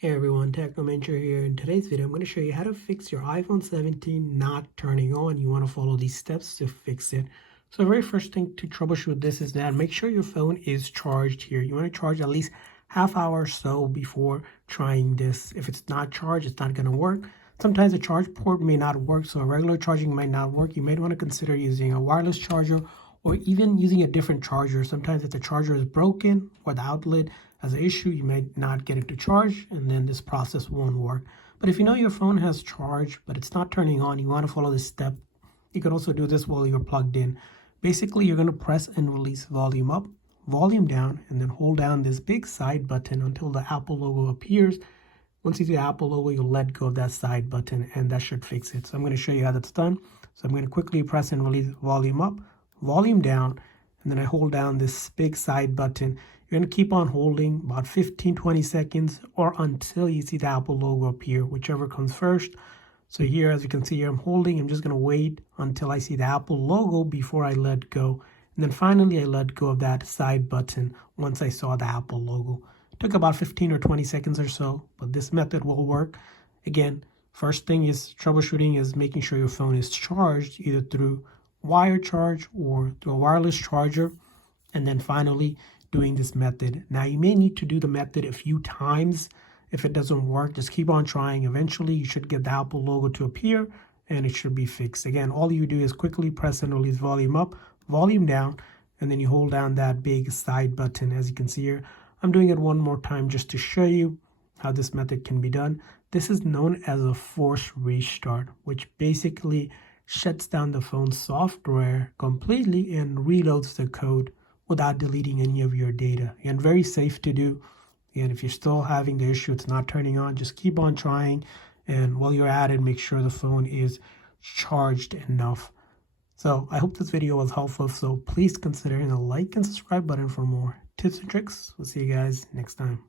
Hey everyone, Technomentary here. In today's video, I'm going to show you how to fix your iPhone 17 not turning on. You want to follow these steps to fix it. So the very first thing to troubleshoot this is that make sure your phone is charged here. You want to charge at least half hour or so before trying this. If it's not charged, it's not going to work. Sometimes the charge port may not work, so a regular charging might not work. You might want to consider using a wireless charger or even using a different charger. Sometimes if the charger is broken or the outlet has an issue, you might not get it to charge, and then this process won't work. But if you know your phone has charge, but it's not turning on, you want to follow this step. You can also do this while you're plugged in. Basically, you're going to press and release volume up, volume down, and then hold down this big side button until the Apple logo appears. Once you see the Apple logo, you'll let go of that side button, and that should fix it. So I'm going to show you how that's done. So I'm going to quickly press and release volume up, volume down, and then I hold down this big side button. You're going to keep on holding about 15-20 seconds or until you see the Apple logo appear, whichever comes first. So here, as you can see here, I'm holding. I'm just going to wait until I see the Apple logo before I let go. And then finally, I let go of that side button once I saw the Apple logo. Took about 15 or 20 seconds or so, but this method will work. Again, first thing is troubleshooting is making sure your phone is charged either through wire charge or through a wireless charger. And then finally, doing this method. Now, you may need to do the method a few times. If it doesn't work, just keep on trying. Eventually, you should get the Apple logo to appear and it should be fixed. Again, all you do is quickly press and release volume up, volume down, and then you hold down that big side button. As you can see here, I'm doing it one more time just to show you how this method can be done. This is known as a forced restart, which basically shuts down the phone's software completely and reloads the code without deleting any of your data. And very safe to do. And if you're still having the issue, it's not turning on, just keep on trying. And while you're at it, make sure the phone is charged enough. So I hope this video was helpful. So please consider hitting the like and subscribe button for more tips and tricks. We'll see you guys next time.